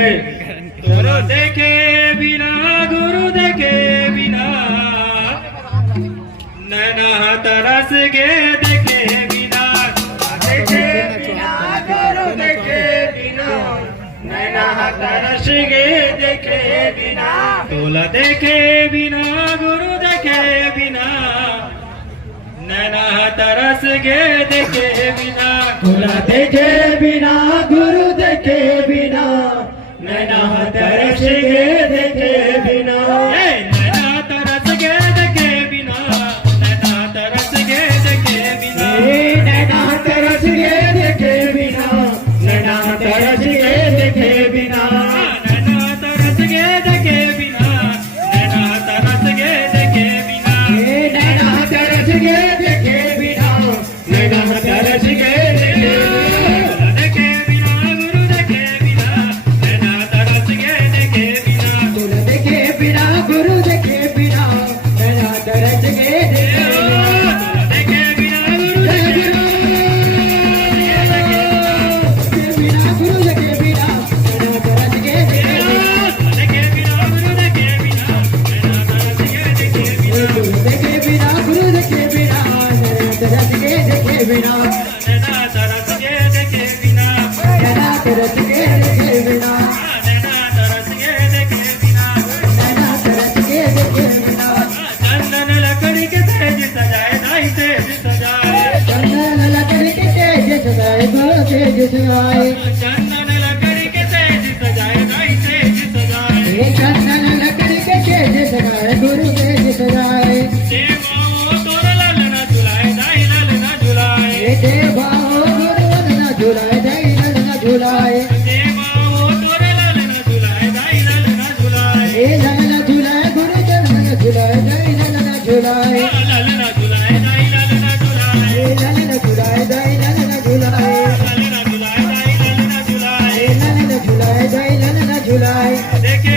गुरु देखे बिना गुरु देखे बिना नैना तरस के देखे बिना देखे बिना गुरु देखे बिना नैना तरस के देखे बिना तोला देखे बिना गुरु देखे बिना नैना तरस के देखे बिना तोला देखे बिना गुरु देखे बिना नैना तरस के देखे बिना नैना तरस के देखे बिना नैना तरस के देखे बिना नैना तरस के देखे बिना नैना तरस के देखे बिना नैना तरस के देखे बिना नैना तरस के देखे बिना नैना तरस के देखे बिना नैना तरस के देखे देखे बिना गुरु देखे बिना नैना तरस के देखे बिना तोला देखे बिना गुरु देखे बिना नैना तरस के देखे देखे बिना गुरु देखे बिना गुरु देखे बिना नैना तरस के देखे देखे बिना गुरु देखे बिना नैना तरस के देखे बिना देखे बिना गुरु देखे बिना नैना तरस के देखे बिना नैना तरस के देखे बिना नैना तरस के देखे बिना नैना तरस के देखे बिना नैना तरस के देखे बिना चंदन लकड़ी के तेज सजाए दाई तेज सजाए चंदन लकड़ी के तेज सजाए गुरु तेज सजाए चंदन लकड़ी के तेज सजाए दाई तेज सजाए चंदन लकड़ी के तेज सजाए गुरु तेज सजाए देवाओ तोर ललना झुलाए दाई ललना झुलाए देवा हो गुरु ललना झुलाए दई ललना झुलाए देवाओ तोर ललना झुलाए दाई ललना झुलाए ललना झुलाए गुरु ललना झुलाए दई ललना झुलाए ललना झुलाए दाई ललना झुलाए ललना झुलाए दई ललना झुलाए ललना झुलाए दाई ललना झुलाए ललना झुलाए दई ललना झुलाए देखे